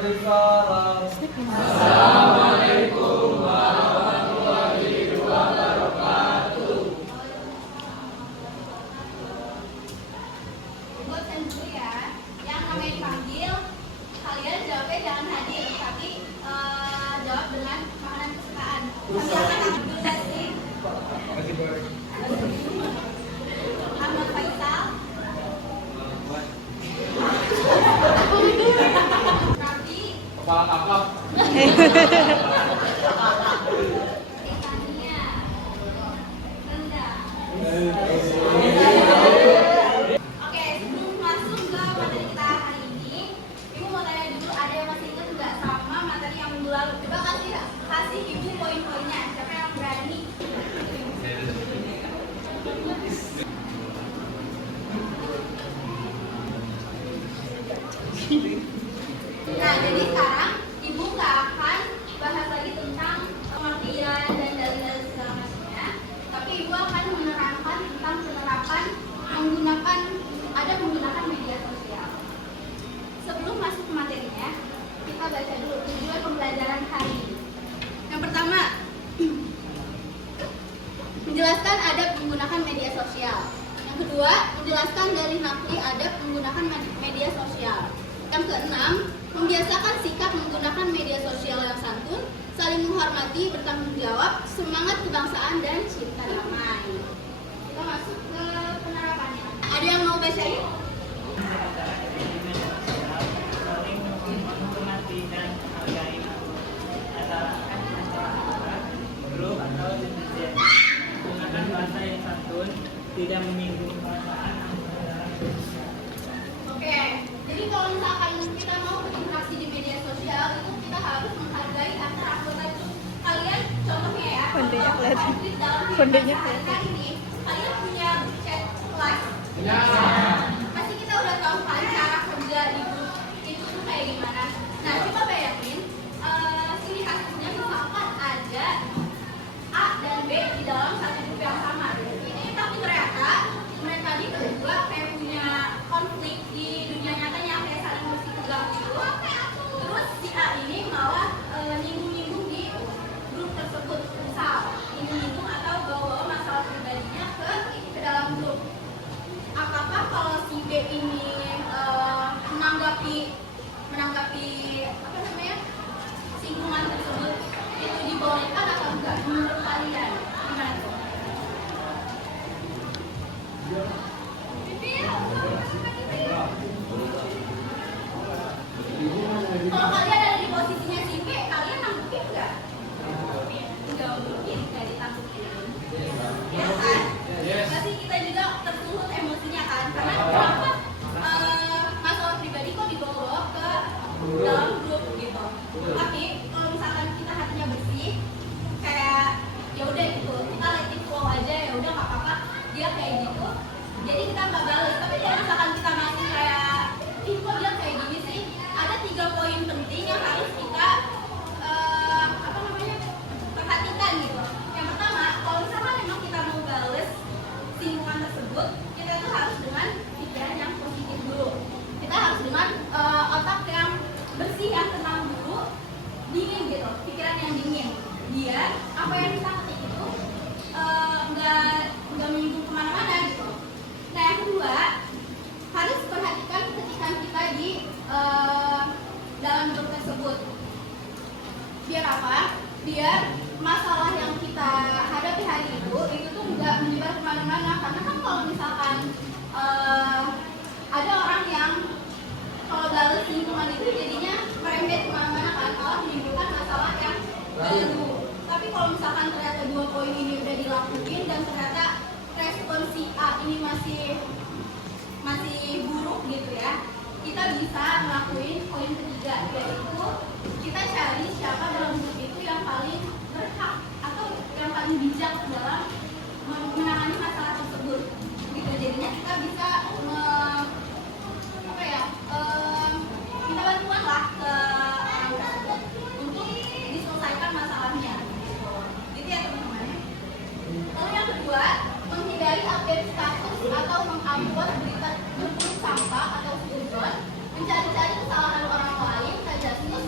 Waalaikumsalam. Assalamualaikum warahmatullahi wabarakatuh. Buat dulu ya, yang namanya dipanggil, kalian jawabnya jangan hadir, tapi jawab dengan makanan kesukaan. Sambil makan dulu sih. Ahmad Faisal. Rafi. Kepala kakap. Tania. Rendang. Oke, sebelum masuk ke materi kita hari ini, Ibu mau tanya dulu, ada yang masih ingat nggak sama materi yang minggu lalu? Coba kasih Ibu poin-poinnya. Siapa yang berani? Nah, jadi sekarang Ibu nggak akan bahas lagi tentang pengertian dan dalil-dalil segala macamnya, tapi Ibu akan menerangkan tentang penerapan menggunakan media sosial. Sebelum masuk ke materinya, kita baca dulu tujuan pembelajaran hari ini. Yang pertama, menjelaskan adab menggunakan media sosial. Yang kedua, menjelaskan dalih naqli adab menggunakan media sosial. Yang keenam, membiasakan sikap menggunakan media sosial yang santun, saling menghormati, bertanggung jawab, semangat kebangsaan, dan cinta damai. Kita masuk ke penerapannya. Ada yang mau bacain? Menggunakan bahasa yang santun, tidak menyinggung perasaan. Oke, jadi kalau misalkan kita mau berinteraksi di media sosial, itu kita harus menghargai antar anggota itu. Kalian contohnya ya, Kondenya kelihatan. konflik dalam Kondenya kehidupan sehari-hari ini, kalian punya chat kelas? Ya. Pasti kita udah tahu kan cara kerja di grup itu tuh kayak gimana. Nah, coba bayangin, sini kasusnya misalkan ada A dan B di dalam satu grup yang sama. Tapi ternyata mereka ini berdua kayak punya konflik di dunia nyatanya, kayak saling bersitegang gitu. Terus si A ini malah nyinggung-nyinggung di grup tersebut, misal nyinggung-nyinggung atau bawa-bawa masalah pribadinya ke dalam grup. Apakah kalau si B ini menanggapi apa namanya singgungan tersebut itu dibolehkan atau enggak menurut kalian? Gimana tuh? Kalau kalian ada di posisinya si B, kalian nanggepin nggak? Nggak mungkin, nggak ditangkepin. Ya kan? Pasti kita juga tersulut emosinya kan? Karena kenapa masalah pribadi kok dibawa ke dalam grup gitu. Tapi kalau misalkan kita hatinya bersih, kayak ya udah gitu, kita let it flow aja, ya udah nggak apa-apa dia kayak gitu. Jadi kita nggak balas. Tapi kalau misalkan kita masih kayak, ih kok dia kayak gini sih? Ada 3 poin penting yang harus kita perhatikan gitu. Yang pertama, kalau misalkan memang kita mau balas singgungan tersebut, kita tuh harus dengan pikiran yang positif dulu. Kita harus dengan otak yang bersih, yang tenang dulu, dingin gitu, pikiran yang dingin. Biar apa yang kita ketik itu nggak menyinggung kemana-mana gitu. Nah, yang kedua, harus perhatikan ketikan kita di dalam grup tersebut. Biar apa? Biar masalah yang kita hadapi hari itu tuh nggak menyebar kemana-mana. Karena kan kalau misalkan ada orang yang kalau balas lingkungan itu jadinya merembet kemana-mana kan, malah menimbulkan masalah yang baru. Tapi kalau misalkan ternyata 2 poin ini udah dilakuin dan ternyata respon si A ini masih buruk gitu ya, kita bisa ngelakuin poin ketiga, yaitu kita cari siapa dalam grup itu yang paling berhak atau yang paling bijak dalam menangani masalah tersebut gitu. Jadinya kita bisa minta bantuan lah ke orang tersebut untuk diselesaikan masalahnya gitu ya teman-teman. Lalu yang kedua, menghindari update status atau mengupload berita berbentuk sampah atau suzon, mencari-cari kesalahan orang lain, tajassus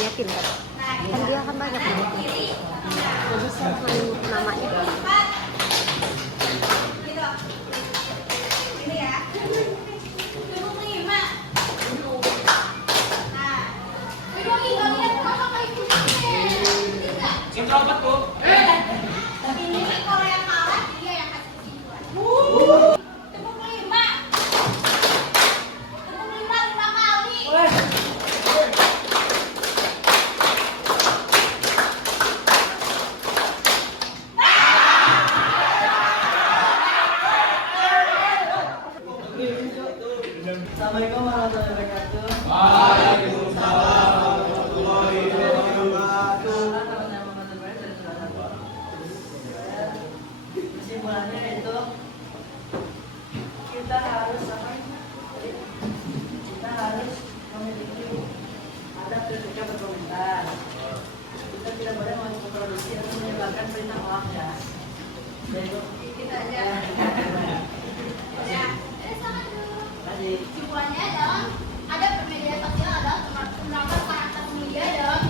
namanya pinter. Nah, Kan dia kan banyak banget. kiri, Jadi saya main namanya. empat, gitu. Ini ya. Tepuk lima. Nah, ini lihat kakak kayak gini. Tiga. Introvert Bu. Ini kalau yang kalah dia yang kasih kesimpulan. Tepuk lima. Tepuk lima kali. Assalamualaikum warahmatullahi wabarakatuh. Waalaikumsalam warahmatullahi wabarakatuh. Nama saya Muhammad Zubair dari Surabaya. Kesimpulannya itu kita harus kita harus memiliki adab ketika berkomentar. Kita tidak boleh memproduksi atau menyebarkan perintah maaf ya. Jadi Kita aja. Ya. Sama dulu. tadi Kesimpulannya adalah ada media sosial adalah penerapan karakter media dalam